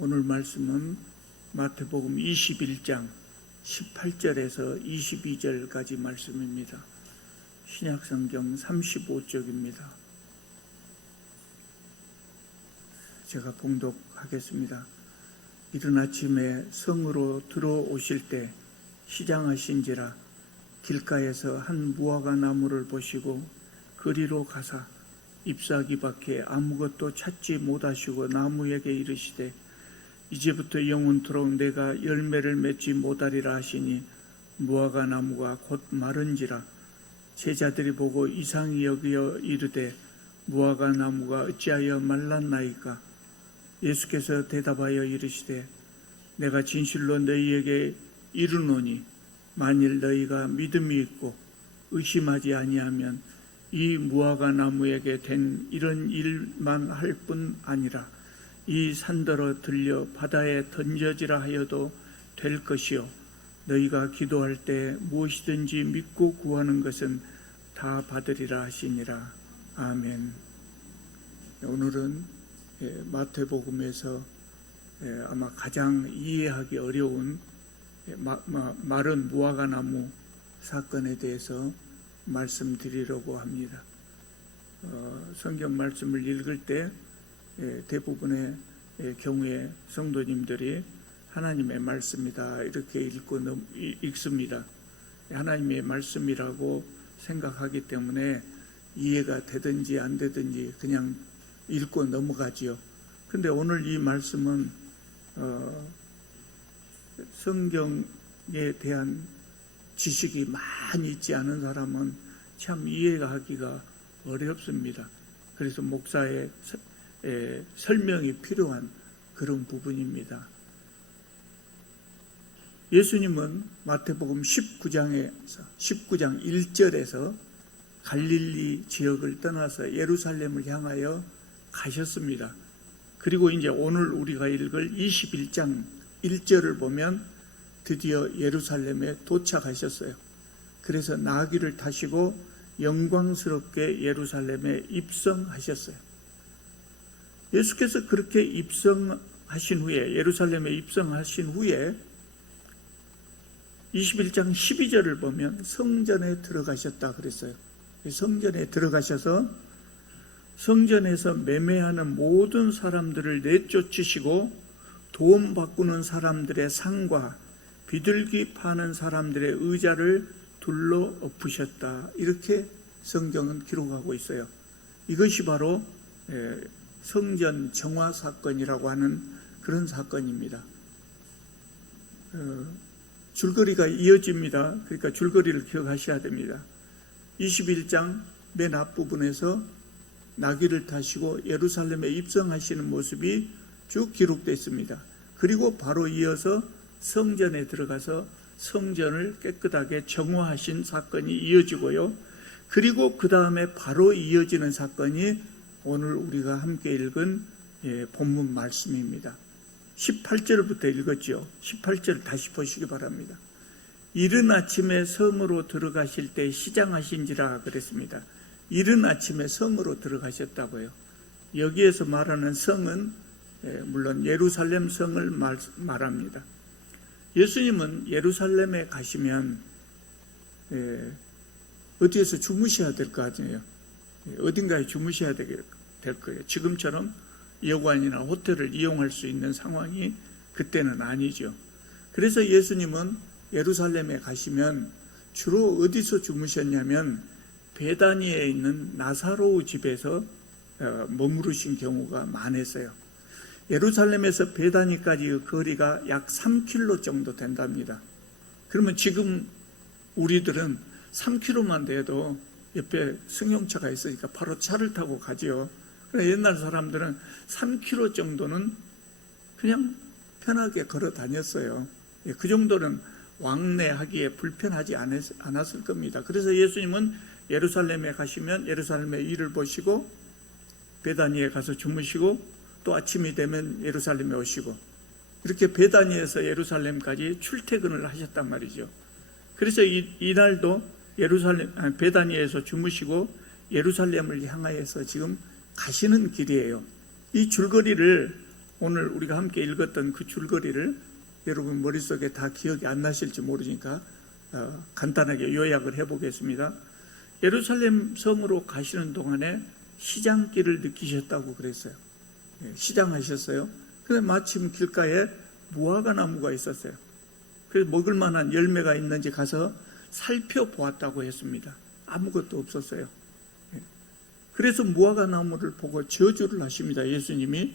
오늘 말씀은 마태복음 21장 18절에서 22절까지 말씀입니다. 신약성경 35쪽입니다. 제가 봉독하겠습니다. 이른 아침에 성으로 들어오실 때 시장하신지라 길가에서 한 무화과 나무를 보시고 그리로 가사 잎사귀 밖에 아무것도 찾지 못하시고 나무에게 이르시되 이제부터 영원토록 내가 열매를 맺지 못하리라 하시니 무화과 나무가 곧 마른지라. 제자들이 보고 이상히 여기어 이르되 무화과 나무가 어찌하여 말랐나이까. 예수께서 대답하여 이르시되 내가 진실로 너희에게 이르노니 만일 너희가 믿음이 있고 의심하지 아니하면 이 무화과 나무에게 된 이런 일만 할 뿐 아니라 이 산더러 들려 바다에 던져지라 하여도 될 것이요 너희가 기도할 때 무엇이든지 믿고 구하는 것은 다 받으리라 하시니라. 아멘. 오늘은 마태복음에서 아마 가장 이해하기 어려운 마른 무화과 나무 사건에 대해서 말씀드리려고 합니다. 성경 말씀을 읽을 때 대부분의 경우에 성도님들이 하나님의 말씀이다 이렇게 읽습니다. 하나님의 말씀이라고 생각하기 때문에 이해가 되든지 안 되든지 그냥 읽고 넘어가지요. 그런데 오늘 이 말씀은 성경에 대한 지식이 많이 있지 않은 사람은 참 이해가 하기가 어렵습니다. 그래서 목사의 설명이 필요한 그런 부분입니다. 예수님은 마태복음 19장 1절에서 갈릴리 지역을 떠나서 예루살렘을 향하여 가셨습니다. 그리고 이제 오늘 우리가 읽을 21장 1절을 보면 드디어 예루살렘에 도착하셨어요. 그래서 나귀를 타시고 영광스럽게 예루살렘에 입성하셨어요. 예수께서 그렇게 입성하신 후에 예루살렘에 입성하신 후에 21장 12절을 보면 성전에 들어가셨다 그랬어요. 성전에 들어가셔서 성전에서 매매하는 모든 사람들을 내쫓으시고 돈 바꾸는 사람들의 상과 비둘기 파는 사람들의 의자를 둘러 엎으셨다. 이렇게 성경은 기록하고 있어요. 이것이 바로 성전 정화 사건이라고 하는 그런 사건입니다. 줄거리가 이어집니다. 그러니까 줄거리를 기억하셔야 됩니다. 21장 맨 앞부분에서 나귀를 타시고 예루살렘에 입성하시는 모습이 쭉 기록되어 있습니다. 그리고 바로 이어서 성전에 들어가서 성전을 깨끗하게 정화하신 사건이 이어지고요. 그리고 그 다음에 바로 이어지는 사건이 오늘 우리가 함께 읽은 본문 말씀입니다. 18절부터 읽었죠. 18절 다시 보시기 바랍니다. 이른 아침에 성으로 들어가실 때 시장하신지라 그랬습니다. 이른 아침에 성으로 들어가셨다고요. 여기에서 말하는 성은 물론 예루살렘 성을 말합니다. 예수님은 예루살렘에 가시면 어디에서 주무셔야 될 거 아니에요. 어딘가에 주무셔야 될 거예요. 지금처럼 여관이나 호텔을 이용할 수 있는 상황이 그때는 아니죠. 그래서 예수님은 예루살렘에 가시면 주로 어디서 주무셨냐면 베다니에 있는 나사로 집에서 머무르신 경우가 많았어요. 예루살렘에서 베다니까지 그 거리가 약 3km 정도 된답니다. 그러면 지금 우리들은 3km만 돼도 옆에 승용차가 있으니까 바로 차를 타고 가지요. 그런데 옛날 사람들은 3km 정도는 그냥 편하게 걸어 다녔어요. 그 정도는 왕래하기에 불편하지 않았을 겁니다. 그래서 예수님은 예루살렘에 가시면 예루살렘의 일을 보시고 베다니에 가서 주무시고 또 아침이 되면 예루살렘에 오시고 이렇게 베다니에서 예루살렘까지 출퇴근을 하셨단 말이죠. 그래서 이날도 베다니에서 주무시고 예루살렘을 향하여서 지금 가시는 길이에요. 이 줄거리를 오늘 우리가 함께 읽었던 그 줄거리를 여러분 머릿속에 다 기억이 안 나실지 모르니까 간단하게 요약을 해보겠습니다. 예루살렘 성으로 가시는 동안에 시장길을 느끼셨다고 그랬어요. 시장하셨어요. 근데 마침 길가에 무화과 나무가 있었어요. 그래서 먹을 만한 열매가 있는지 가서 살펴보았다고 했습니다. 아무것도 없었어요. 그래서 무화과 나무를 보고 저주를 하십니다. 예수님이.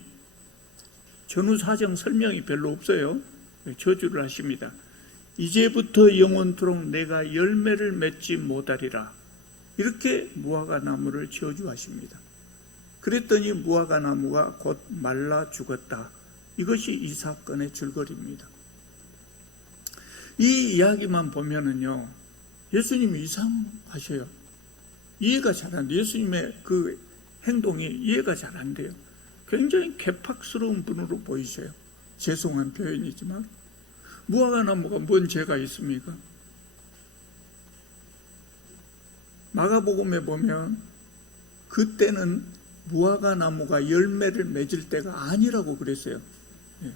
전후 사정 설명이 별로 없어요. 저주를 하십니다. 이제부터 영원토록 내가 열매를 맺지 못하리라. 이렇게 무화과 나무를 저주하십니다. 그랬더니 무화과 나무가 곧 말라 죽었다. 이것이 이 사건의 줄거리입니다. 이 이야기만 보면은요, 예수님이 이상하셔요. 이해가 잘 안 돼요. 예수님의 그 행동이 이해가 잘 안 돼요. 굉장히 개팍스러운 분으로 보이셔요. 죄송한 표현이지만 무화과 나무가 뭔 죄가 있습니까? 마가복음에 보면 그때는 무화과 나무가 열매를 맺을 때가 아니라고 그랬어요.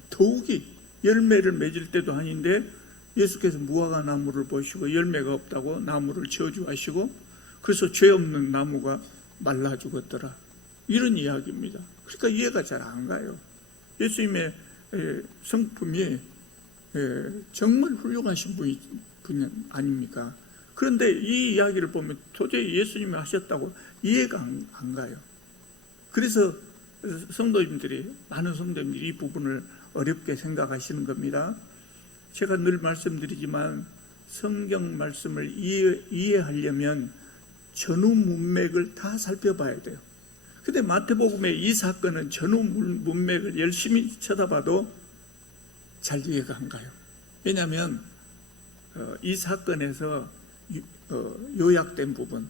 더욱이 열매를 맺을 때도 아닌데 예수께서 무화과 나무를 보시고 열매가 없다고 나무를 저주하시고 그래서 죄 없는 나무가 말라 죽었더라. 이런 이야기입니다. 그러니까 이해가 잘 안 가요. 예수님의 성품이 정말 훌륭하신 분이 아닙니까? 그런데 이 이야기를 보면 도저히 예수님이 하셨다고 이해가 안 가요. 그래서 많은 성도님들이 이 부분을 어렵게 생각하시는 겁니다. 제가 늘 말씀드리지만 성경 말씀을 이해하려면 전후 문맥을 다 살펴봐야 돼요. 근데 마태복음의 이 사건은 전후 문맥을 열심히 쳐다봐도 잘 이해가 안 가요. 왜냐하면 이 사건에서 요약된 부분,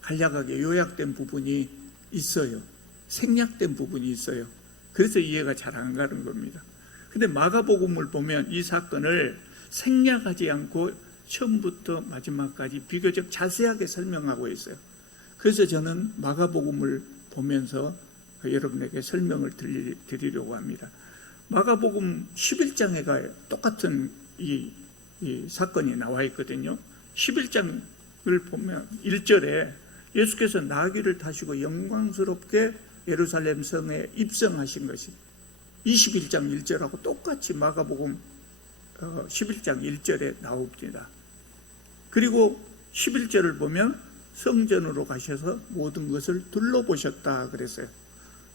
간략하게 요약된 부분이 있어요. 생략된 부분이 있어요. 그래서 이해가 잘 안 가는 겁니다. 근데 마가복음을 보면 이 사건을 생략하지 않고 처음부터 마지막까지 비교적 자세하게 설명하고 있어요. 그래서 저는 마가복음을 보면서 여러분에게 설명을 드리려고 합니다. 마가복음 11장에가 똑같은 이 사건이 나와 있거든요. 11장을 보면 1절에 예수께서 나귀를 타시고 영광스럽게 예루살렘 성에 입성하신 것이 21장 1절하고 똑같이 마가복음 11장 1절에 나옵니다. 그리고 11절을 보면 성전으로 가셔서 모든 것을 둘러보셨다 그랬어요.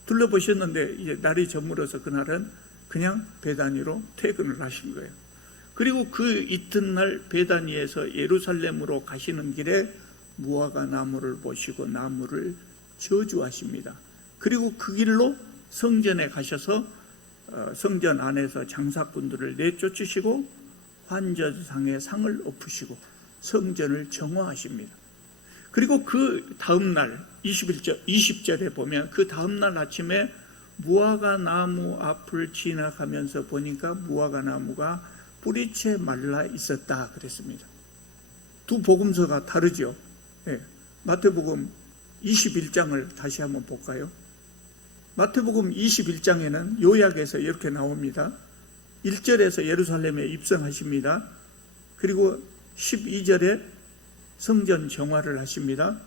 둘러보셨는데 이제 날이 저물어서 그날은 그냥 베다니로 퇴근을 하신 거예요. 그리고 그 이튿날 베다니에서 예루살렘으로 가시는 길에 무화과 나무를 보시고 나무를 저주하십니다. 그리고 그 길로 성전에 가셔서 성전 안에서 장사꾼들을 내쫓으시고 환전상에 상을 엎으시고 성전을 정화하십니다. 그리고 그 다음날 20절에 보면 그 다음날 아침에 무화과 나무 앞을 지나가면서 보니까 무화과 나무가 뿌리채 말라 있었다 그랬습니다. 두 복음서가 다르죠. 마태복음 21장을 다시 한번 볼까요? 마태복음 21장에는 요약에서 이렇게 나옵니다. 1절에서 예루살렘에 입성하십니다. 그리고 12절에 성전 정화를 하십니다.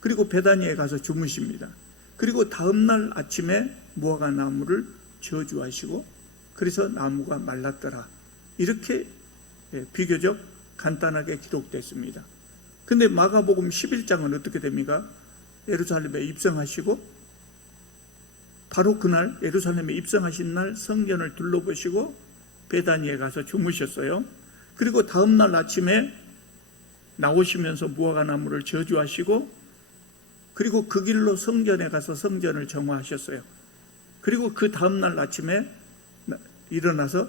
그리고 베다니에 가서 주무십니다. 그리고 다음날 아침에 무화과 나무를 저주하시고 그래서 나무가 말랐더라. 이렇게 비교적 간단하게 기록됐습니다. 근데 마가복음 11장은 어떻게 됩니까? 예루살렘에 입성하시고 바로 그날 예루살렘에 입성하신 날 성전을 둘러보시고 베다니에 가서 주무셨어요. 그리고 다음날 아침에 나오시면서 무화과 나무를 저주하시고 그리고 그 길로 성전에 가서 성전을 정화하셨어요. 그리고 그 다음날 아침에 일어나서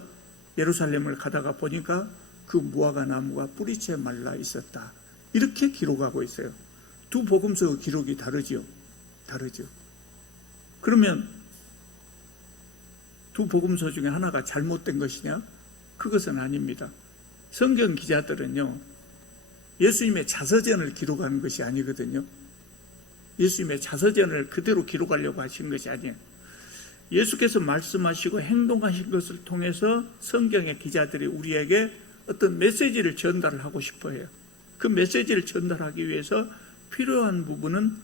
예루살렘을 가다가 보니까 그 무화과 나무가 뿌리채 말라 있었다. 이렇게 기록하고 있어요. 두 복음서 기록이 다르죠. 그러면 두 복음서 중에 하나가 잘못된 것이냐? 그것은 아닙니다. 성경 기자들은요, 예수님의 자서전을 기록하는 것이 아니거든요. 예수님의 자서전을 그대로 기록하려고 하시는 것이 아니에요. 예수께서 말씀하시고 행동하신 것을 통해서 성경의 기자들이 우리에게 어떤 메시지를 전달하고 싶어 해요. 그 메시지를 전달하기 위해서 필요한 부분은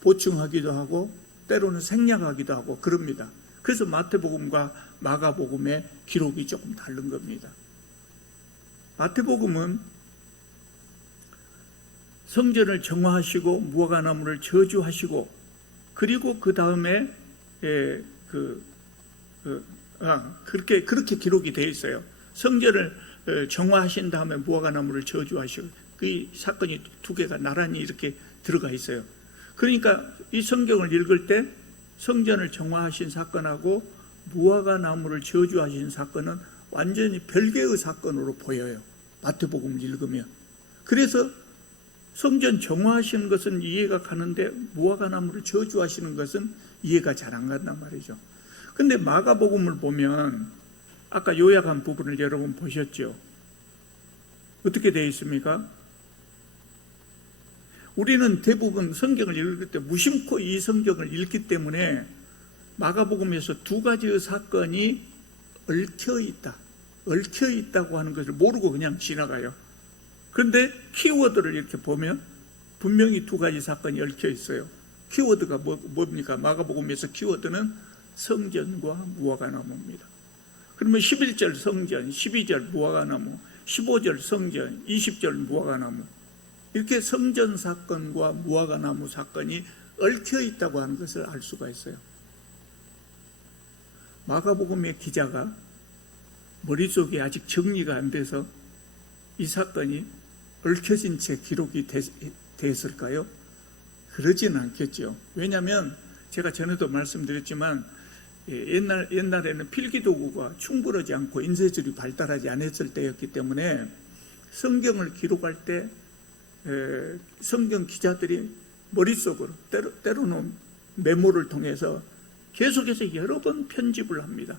보충하기도 하고 때로는 생략하기도 하고 그럽니다. 그래서 마태복음과 마가복음의 기록이 조금 다른 겁니다. 마태복음은 성전을 정화하시고 무화과나무를 저주하시고 그리고 그 다음에 그렇게 기록이 되어 있어요. 성전을 정화하신 다음에 무화과나무를 저주하시고 그 사건이 두 개가 나란히 이렇게 들어가 있어요. 그러니까 이 성경을 읽을 때 성전을 정화하신 사건하고 무화과나무를 저주하신 사건은 완전히 별개의 사건으로 보여요. 마태복음을 읽으면. 그래서 성전 정화하시는 것은 이해가 가는데 무화과나무를 저주하시는 것은 이해가 잘 안 간단 말이죠. 그런데 마가복음을 보면 아까 요약한 부분을 여러분 보셨죠? 어떻게 되어 있습니까? 우리는 대부분 성경을 읽을 때 무심코 이 성경을 읽기 때문에 마가복음에서 두 가지의 사건이 얽혀 있다고 하는 것을 모르고 그냥 지나가요. 그런데 키워드를 이렇게 보면 분명히 두 가지 사건이 얽혀 있어요. 키워드가 뭡니까? 마가복음에서 키워드는 성전과 무화과나무입니다. 그러면 11절 성전, 12절 무화과나무, 15절 성전, 20절 무화과나무, 이렇게 성전 사건과 무화과나무 사건이 얽혀 있다고 하는 것을 알 수가 있어요. 마가복음의 기자가 머릿속에 아직 정리가 안 돼서 이 사건이 얽혀진 채 기록이 됐을까요? 그러지는 않겠죠. 왜냐하면 제가 전에도 말씀드렸지만 옛날에는 필기도구가 충분하지 않고 인쇄술이 발달하지 않았을 때였기 때문에 성경을 기록할 때 성경 기자들이 머릿속으로 때로는 메모를 통해서 계속해서 여러 번 편집을 합니다.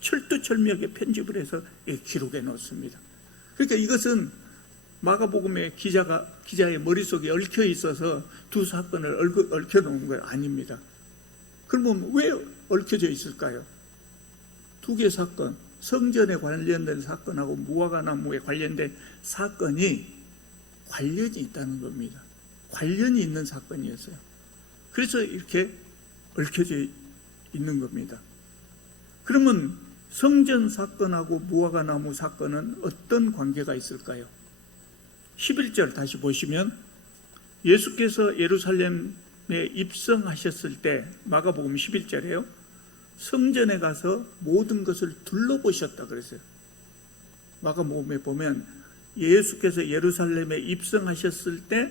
철두철미하게 편집을 해서 기록해 놓습니다. 그러니까 이것은 마가복음의 기자의 머릿속에 얽혀 있어서 두 사건을 얽혀 놓은 거 아닙니다. 그러면 왜 얽혀져 있을까요? 두 개의 사건, 성전에 관련된 사건하고 무화과나무에 관련된 사건이 관련이 있다는 겁니다. 관련이 있는 사건이었어요. 그래서 이렇게 얽혀져 있는 겁니다. 그러면 성전 사건하고 무화과나무 사건은 어떤 관계가 있을까요? 11절 다시 보시면 예수께서 예루살렘에 입성하셨을 때 마가복음 11절에요. 성전에 가서 모든 것을 둘러보셨다 그랬어요. 마가복음에 보면 예수께서 예루살렘에 입성하셨을 때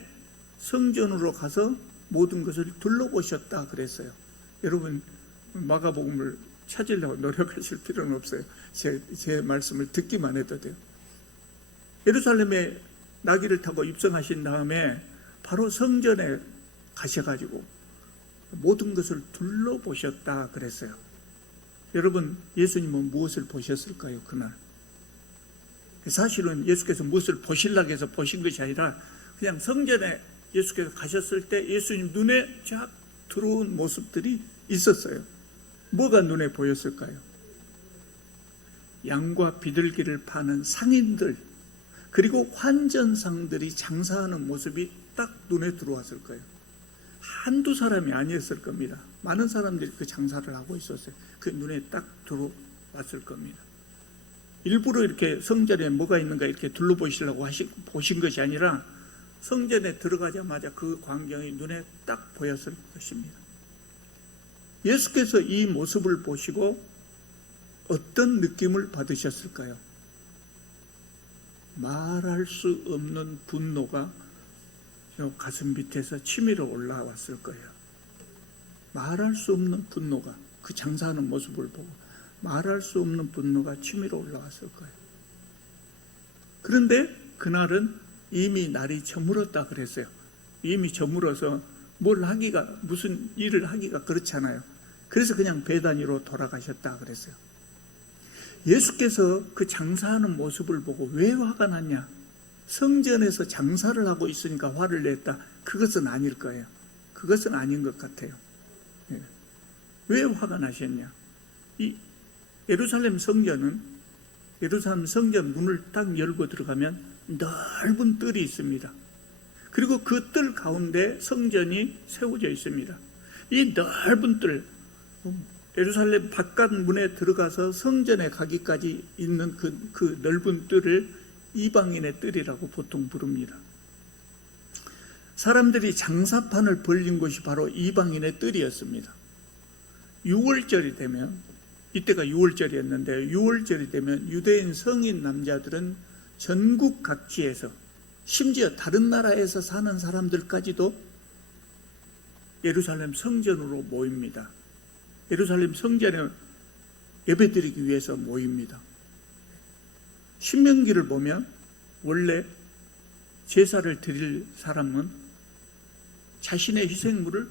성전으로 가서 모든 것을 둘러보셨다 그랬어요. 여러분 마가복음을 찾으려고 노력하실 필요는 없어요. 제 말씀을 듣기만 해도 돼요. 예루살렘에 나귀를 타고 입성하신 다음에 바로 성전에 가셔가지고 모든 것을 둘러보셨다 그랬어요. 여러분 예수님은 무엇을 보셨을까요? 그날 사실은 예수께서 무엇을 보시려고 해서 보신 것이 아니라 그냥 성전에 예수께서 가셨을 때 예수님 눈에 쫙 들어온 모습들이 있었어요. 뭐가 눈에 보였을까요? 양과 비둘기를 파는 상인들 그리고 환전상들이 장사하는 모습이 딱 눈에 들어왔을 거예요. 한두 사람이 아니었을 겁니다. 많은 사람들이 그 장사를 하고 있었어요. 그 눈에 딱 들어왔을 겁니다. 일부러 이렇게 성전에 뭐가 있는가 이렇게 둘러보시려고 보신 것이 아니라 성전에 들어가자마자 그 광경이 눈에 딱 보였을 것입니다. 예수께서 이 모습을 보시고 어떤 느낌을 받으셨을까요? 말할 수 없는 분노가 가슴 밑에서 치밀어 올라왔을 거예요. 말할 수 없는 분노가 그 장사하는 모습을 보고 말할 수 없는 분노가 치밀어 올라왔을 거예요. 그런데 그날은 이미 날이 저물었다 그랬어요. 이미 저물어서 무슨 일을 하기가 그렇잖아요. 그래서 그냥 베다니로 돌아가셨다 그랬어요. 예수께서 그 장사하는 모습을 보고 왜 화가 났냐? 성전에서 장사를 하고 있으니까 화를 냈다. 그것은 아닐 거예요. 그것은 아닌 것 같아요. 왜 화가 나셨냐? 이 예루살렘 성전 문을 딱 열고 들어가면 넓은 뜰이 있습니다. 그리고 그 뜰 가운데 성전이 세워져 있습니다. 이 넓은 뜰, 예루살렘 바깥 문에 들어가서 성전에 가기까지 있는 그 넓은 뜰을 이방인의 뜰이라고 보통 부릅니다. 사람들이 장사판을 벌린 곳이 바로 이방인의 뜰이었습니다. 6월절이 되면, 이때가 6월절이었는데 6월절이 되면 유대인 성인 남자들은 전국 각지에서, 심지어 다른 나라에서 사는 사람들까지도 예루살렘 성전으로 모입니다. 예루살렘 성전에 예배드리기 위해서 모입니다. 신명기를 보면 원래 제사를 드릴 사람은 자신의 희생물을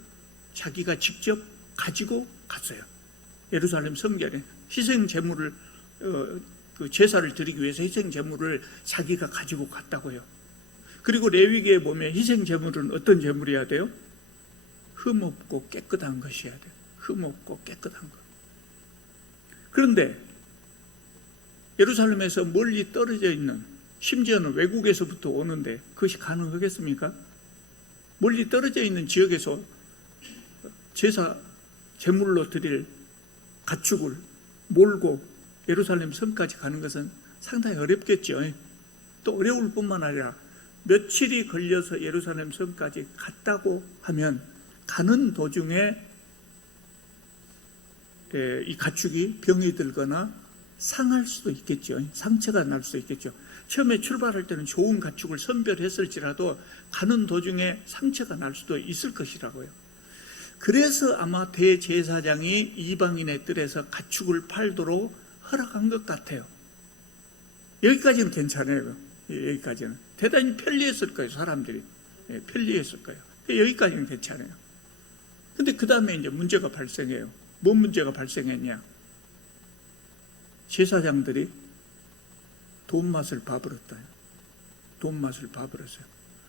자기가 직접 가지고 갔어요. 예루살렘 성전에 희생 제물을 그 제사를 드리기 위해서 희생 제물을 자기가 가지고 갔다고요. 그리고 레위기에 보면 희생 제물은 어떤 제물이어야 돼요? 흠없고 깨끗한 것이어야 돼요. 흠없고 깨끗한 것. 그런데 예루살렘에서 멀리 떨어져 있는, 심지어는 외국에서부터 오는데 그것이 가능하겠습니까? 멀리 떨어져 있는 지역에서 제사 제물로 드릴 가축을 몰고 예루살렘 성까지 가는 것은 상당히 어렵겠죠. 또 어려울 뿐만 아니라 며칠이 걸려서 예루살렘 성까지 갔다고 하면 가는 도중에 이 가축이 병이 들거나 상할 수도 있겠죠. 상처가 날 수도 있겠죠. 처음에 출발할 때는 좋은 가축을 선별했을지라도 가는 도중에 상처가 날 수도 있을 것이라고요. 그래서 아마 대제사장이 이방인의 뜰에서 가축을 팔도록 허락한 것 같아요. 여기까지는 괜찮아요. 여기까지는 대단히 편리했을 거예요. 사람들이 편리했을 거예요. 여기까지는 괜찮아요. 근데 그 다음에 이제 문제가 발생해요. 뭔 문제가 발생했냐? 제사장들이 돈맛을 봐버렸다. 돈맛을 봐버렸어요.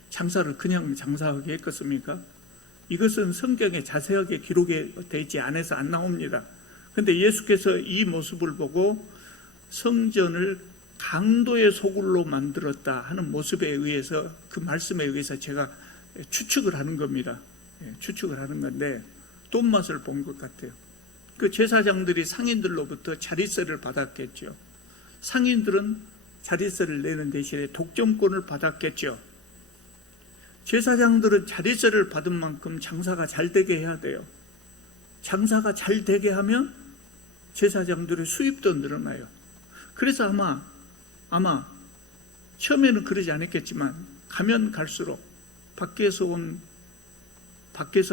장사를 그냥 장사하게 했겠습니까? 이것은 성경에 자세하게 기록이 되지 않아서 안 나옵니다. 그런데 예수께서 이 모습을 보고 성전을 강도의 소굴로 만들었다 하는 모습에 의해서, 그 말씀에 의해서 제가 추측을 하는 겁니다. 추측을 하는 건데 돈맛을 본 것 같아요. 그 제사장들이 상인들로부터 자릿세를 받았겠죠. 상인들은 자릿세를 내는 대신에 독점권을 받았겠죠. 제사장들은 자릿세를 받은 만큼 장사가 잘 되게 해야 돼요. 장사가 잘 되게 하면 제사장들의 수입도 늘어나요. 그래서 아마 처음에는 그러지 않았겠지만 가면 갈수록 밖에서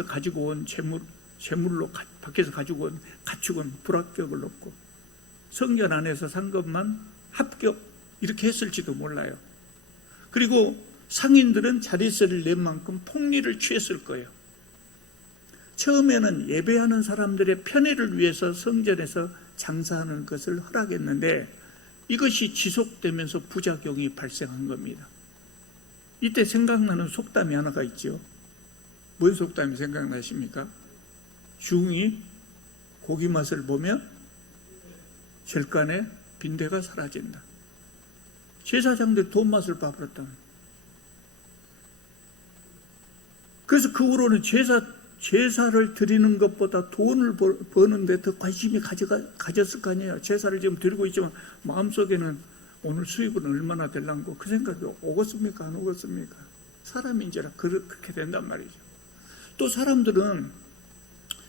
가지고 온 재물로 밖에서 가지고 온 가축은 불합격을 넣고 성전 안에서 산 것만 합격 이렇게 했을지도 몰라요. 그리고 상인들은 자릿세를 낸 만큼 폭리를 취했을 거예요. 처음에는 예배하는 사람들의 편의를 위해서 성전에서 장사하는 것을 허락했는데 이것이 지속되면서 부작용이 발생한 겁니다. 이때 생각나는 속담이 하나가 있죠. 뭔 속담이 생각나십니까? 중이 고기 맛을 보면 절간에 빈대가 사라진다. 제사장들 돈 맛을 봐버렸다. 그래서 그 후로는 제사를 드리는 것보다 돈을 버는데 더 관심이 가졌을 거 아니에요. 제사를 지금 드리고 있지만 마음속에는 오늘 수입은 얼마나 될란고 그 생각이 오겠습니까? 안 오겠습니까? 사람인지라 그렇게 된단 말이죠. 또 사람들은,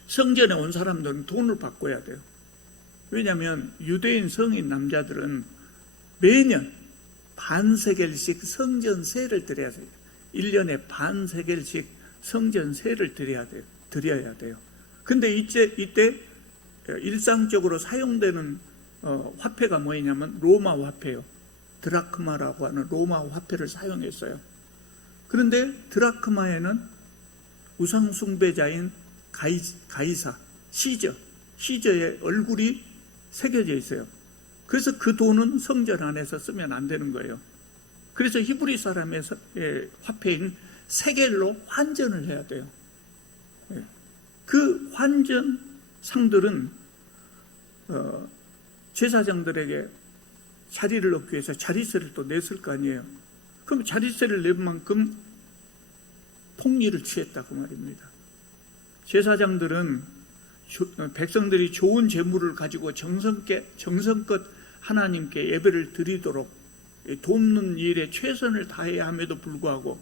성전에 온 사람들은 돈을 바꿔야 돼요. 왜냐하면 유대인 성인 남자들은 매년 반세겔씩 성전세를 드려야 돼요. 1년에 반세겔씩 성전세를 드려야 돼요. 근데 이때 일상적으로 사용되는 화폐가 뭐냐면 로마 화폐요. 드라크마라고 하는 로마 화폐를 사용했어요. 그런데 드라크마에는 우상 숭배자인 가이사, 시저의 얼굴이 새겨져 있어요. 그래서 그 돈은 성전 안에서 쓰면 안 되는 거예요. 그래서 히브리 사람의 화폐인 세겔로 환전을 해야 돼요. 그 환전 상들은 제사장들에게 자리를 얻기 위해서 자리세를 또 냈을 거 아니에요. 그럼 자리세를 낸 만큼 폭리를 취했다 그 말입니다. 제사장들은 백성들이 좋은 재물을 가지고 정성껏 하나님께 예배를 드리도록 돕는 일에 최선을 다해야 함에도 불구하고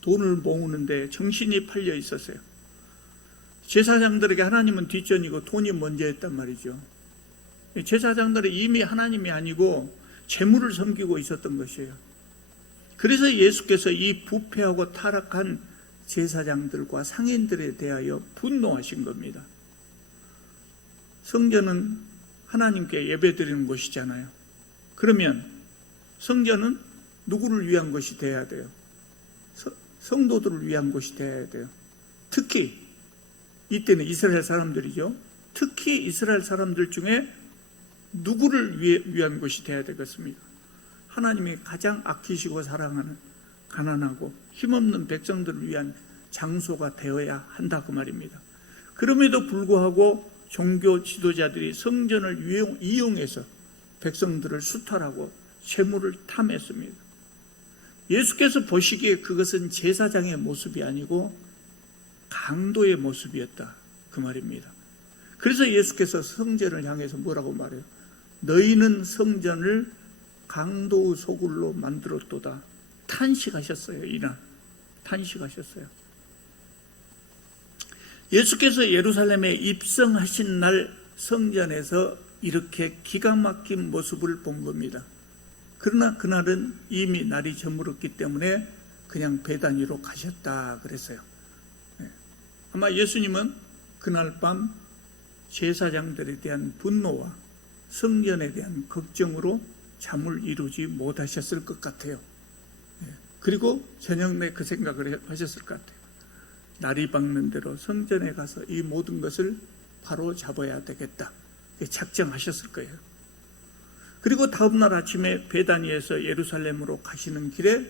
돈을 모으는데 정신이 팔려 있었어요. 제사장들에게 하나님은 뒷전이고 돈이 먼저였단 말이죠. 제사장들은 이미 하나님이 아니고 재물을 섬기고 있었던 것이에요. 그래서 예수께서 이 부패하고 타락한 제사장들과 상인들에 대하여 분노하신 겁니다. 성전은 하나님께 예배드리는 곳이잖아요. 그러면 성전은 누구를 위한 것이 돼야 돼요? 성도들을 위한 것이 돼야 돼요. 특히 이때는 이스라엘 사람들이죠. 특히 이스라엘 사람들 중에 누구를 위한 것이 돼야 되겠습니까? 하나님이 가장 아끼시고 사랑하는 가난하고 힘없는 백성들을 위한 장소가 되어야 한다 그 말입니다. 그럼에도 불구하고 종교 지도자들이 성전을 이용해서 백성들을 수탈하고 재물을 탐했습니다. 예수께서 보시기에 그것은 제사장의 모습이 아니고 강도의 모습이었다 그 말입니다. 그래서 예수께서 성전을 향해서 뭐라고 말해요? 너희는 성전을 강도의 소굴로 만들었도다. 탄식하셨어요. 이날 탄식하셨어요. 예수께서 예루살렘에 입성하신 날 성전에서 이렇게 기가 막힌 모습을 본 겁니다. 그러나 그날은 이미 날이 저물었기 때문에 그냥 베다니로 가셨다 그랬어요. 아마 예수님은 그날 밤 제사장들에 대한 분노와 성전에 대한 걱정으로 잠을 이루지 못하셨을 것 같아요. 그리고 저녁 내 그 생각을 하셨을 것 같아요. 날이 밝는 대로 성전에 가서 이 모든 것을 바로 잡아야 되겠다 작정하셨을 거예요. 그리고 다음날 아침에 베다니에서 예루살렘으로 가시는 길에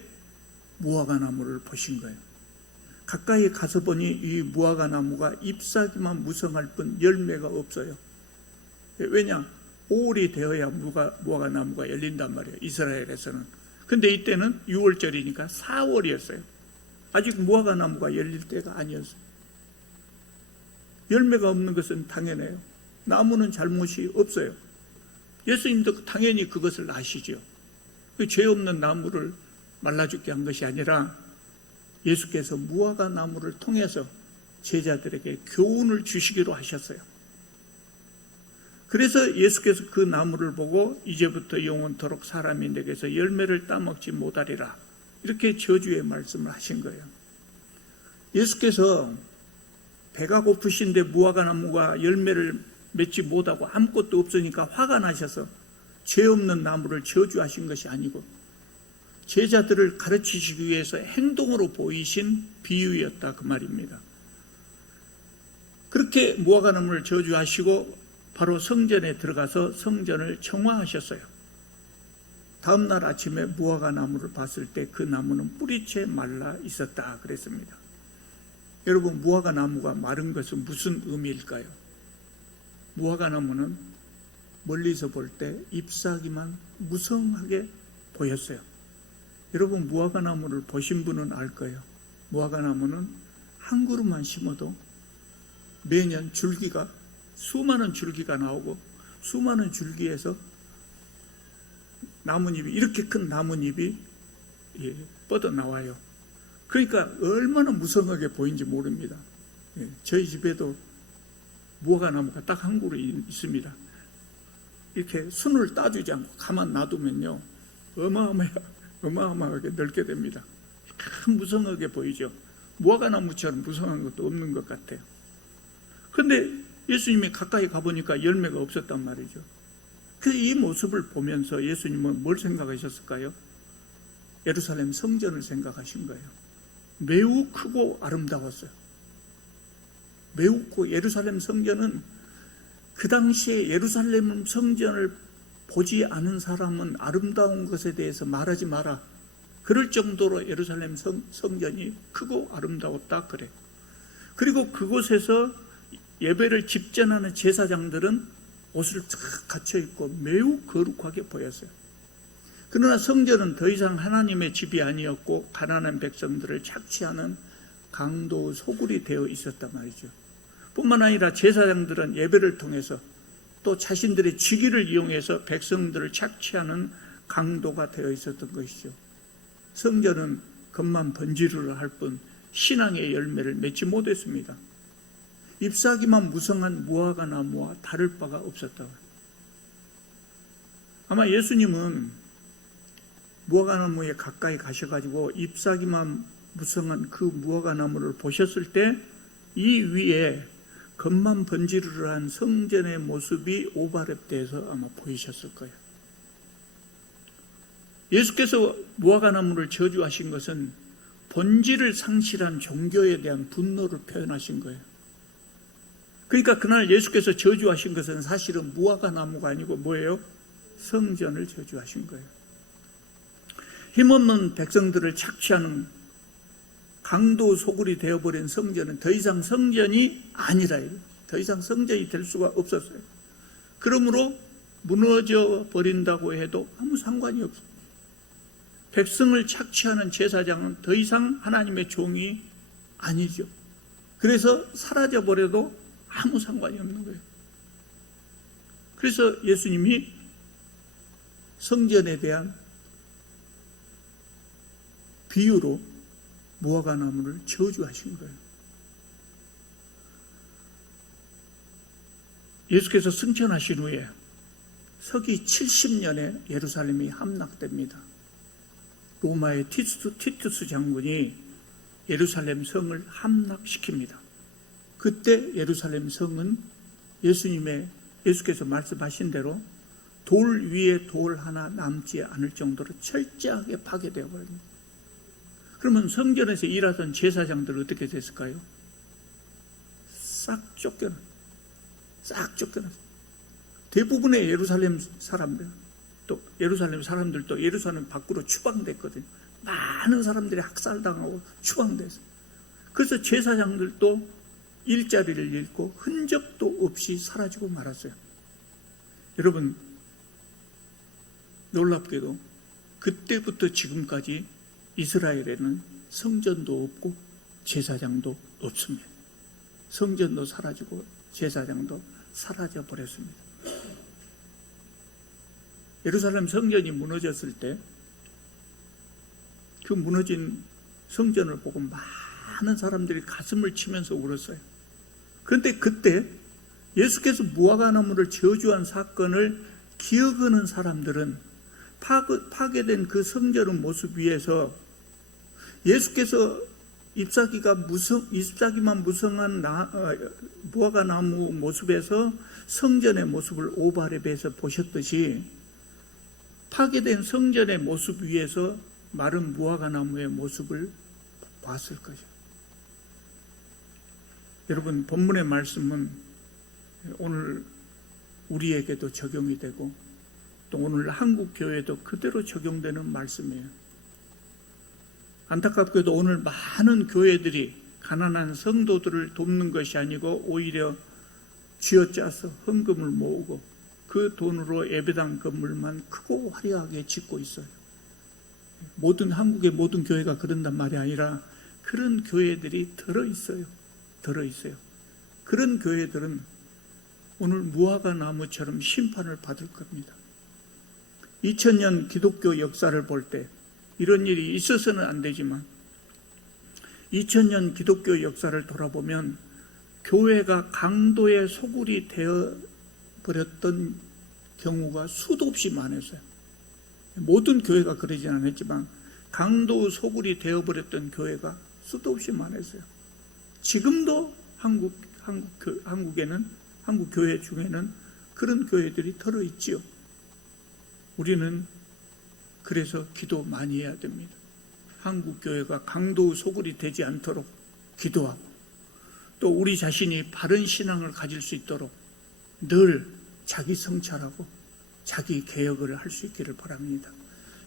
무화과 나무를 보신 거예요. 가까이 가서 보니 이 무화과 나무가 잎사귀만 무성할 뿐 열매가 없어요. 왜냐? 5월이 되어야 무화과 나무가 열린단 말이에요. 이스라엘에서는. 근데 이때는 6월절이니까 4월이었어요. 아직 무화과 나무가 열릴 때가 아니었어요. 열매가 없는 것은 당연해요. 나무는 잘못이 없어요. 예수님도 당연히 그것을 아시죠. 죄 없는 나무를 말라 죽게 한 것이 아니라 예수께서 무화과 나무를 통해서 제자들에게 교훈을 주시기로 하셨어요. 그래서 예수께서 그 나무를 보고 이제부터 영원토록 사람이 내게서 열매를 따먹지 못하리라 이렇게 저주의 말씀을 하신 거예요. 예수께서 배가 고프신데 무화과 나무가 열매를 맺지 못하고 아무것도 없으니까 화가 나셔서 죄 없는 나무를 저주하신 것이 아니고 제자들을 가르치시기 위해서 행동으로 보이신 비유였다 그 말입니다. 그렇게 무화과 나무를 저주하시고 바로 성전에 들어가서 성전을 정화하셨어요. 다음날 아침에 무화과 나무를 봤을 때 그 나무는 뿌리채 말라 있었다 그랬습니다. 여러분, 무화과 나무가 마른 것은 무슨 의미일까요? 무화과 나무는 멀리서 볼 때 잎사귀만 무성하게 보였어요. 여러분, 무화과 나무를 보신 분은 알 거예요. 무화과 나무는 한 그루만 심어도 매년 줄기가 수많은 줄기가 나오고 수많은 줄기에서 나뭇잎이 이렇게 큰 나뭇잎이 뻗어 나와요. 그러니까 얼마나 무성하게 보이는지 모릅니다. 저희 집에도 무화과 나무가 딱 한 그루 있습니다. 이렇게 순을 따주지 않고 가만 놔두면요 어마어마하게 넓게 됩니다. 큰 무성하게 보이죠. 무화과 나무처럼 무성한 것도 없는 것 같아요. 그런데 예수님이 가까이 가보니까 열매가 없었단 말이죠. 그래서 이 모습을 보면서 예수님은 뭘 생각하셨을까요? 예루살렘 성전을 생각하신 거예요. 매우 크고 아름다웠어요. 매우 크고 예루살렘 성전은 그 당시에 예루살렘 성전을 보지 않은 사람은 아름다운 것에 대해서 말하지 마라. 그럴 정도로 예루살렘 성전이 크고 아름다웠다 그래. 그리고 그곳에서 예배를 집전하는 제사장들은 옷을 쫙 갖춰 입고 매우 거룩하게 보였어요. 그러나 성전은 더 이상 하나님의 집이 아니었고 가난한 백성들을 착취하는 강도 소굴이 되어 있었단 말이죠. 뿐만 아니라 제사장들은 예배를 통해서 또 자신들의 직위를 이용해서 백성들을 착취하는 강도가 되어 있었던 것이죠. 성전은 겉만 번지르르 할 뿐 신앙의 열매를 맺지 못했습니다. 잎사귀만 무성한 무화과 나무와 다를 바가 없었다고. 아마 예수님은 무화과 나무에 가까이 가셔가지고 잎사귀만 무성한 그 무화과 나무를 보셨을 때 이 위에 겉만 번지르르한 성전의 모습이 오버랩돼서 아마 보이셨을 거예요. 예수께서 무화과 나무를 저주하신 것은 본질을 상실한 종교에 대한 분노를 표현하신 거예요. 그러니까 그날 예수께서 저주하신 것은 사실은 무화과 나무가 아니고 뭐예요? 성전을 저주하신 거예요. 힘없는 백성들을 착취하는 강도 소굴이 되어버린 성전은 더 이상 성전이 아니라 더 이상 성전이 될 수가 없었어요. 그러므로 무너져 버린다고 해도 아무 상관이 없어요. 백성을 착취하는 제사장은 더 이상 하나님의 종이 아니죠. 그래서 사라져버려도 아무 상관이 없는 거예요. 그래서 예수님이 성전에 대한 비유로 무화과 나무를 저주하신 거예요. 예수께서 승천하신 후에 서기 70년에 예루살렘이 함락됩니다. 로마의 티투스 장군이 예루살렘 성을 함락시킵니다. 그때 예루살렘 성은 예수께서 말씀하신 대로 돌 위에 돌 하나 남지 않을 정도로 철저하게 파괴되어 버립니다. 그러면 성전에서 일하던 제사장들 어떻게 됐을까요? 싹 쫓겨났어요. 대부분의 예루살렘 사람들, 또 예루살렘 사람들도 예루살렘 밖으로 추방됐거든요. 많은 사람들이 학살당하고 추방됐어요. 그래서 제사장들도 일자리를 잃고 흔적도 없이 사라지고 말았어요. 여러분, 놀랍게도 그때부터 지금까지 이스라엘에는 성전도 없고 제사장도 없습니다. 성전도 사라지고 제사장도 사라져 버렸습니다. 예루살렘 성전이 무너졌을 때 그 무너진 성전을 보고 많은 사람들이 가슴을 치면서 울었어요. 그런데 그때 예수께서 무화과 나무를 저주한 사건을 기억하는 사람들은 파괴된 그 성전의 모습 위에서 예수께서 잎사귀만 무성한 무화과 나무 모습에서 성전의 모습을 오버랩해서 보셨듯이 파괴된 성전의 모습 위에서 마른 무화과 나무의 모습을 봤을 것이에요. 여러분, 본문의 말씀은 오늘 우리에게도 적용이 되고 또 오늘 한국 교회도 그대로 적용되는 말씀이에요. 안타깝게도 오늘 많은 교회들이 가난한 성도들을 돕는 것이 아니고 오히려 쥐어짜서 헌금을 모으고 그 돈으로 예배당 건물만 크고 화려하게 짓고 있어요. 한국의 모든 교회가 그런단 말이 아니라 그런 교회들이 들어있어요. 그런 교회들은 오늘 무화과 나무처럼 심판을 받을 겁니다. 2000년 기독교 역사를 볼 때 이런 일이 있어서는 안 되지만 2000년 기독교 역사를 돌아보면 교회가 강도의 소굴이 되어버렸던 경우가 수도 없이 많았어요. 모든 교회가 그러진 않았지만 강도 소굴이 되어버렸던 교회가 수도 없이 많았어요. 지금도 한국에는, 한국 교회 중에는 그런 교회들이 들어있지요. 우리는 그래서 기도 많이 해야 됩니다. 한국 교회가 강도 소굴이 되지 않도록 기도하고 또 우리 자신이 바른 신앙을 가질 수 있도록 늘 자기 성찰하고 자기 개혁을 할 수 있기를 바랍니다.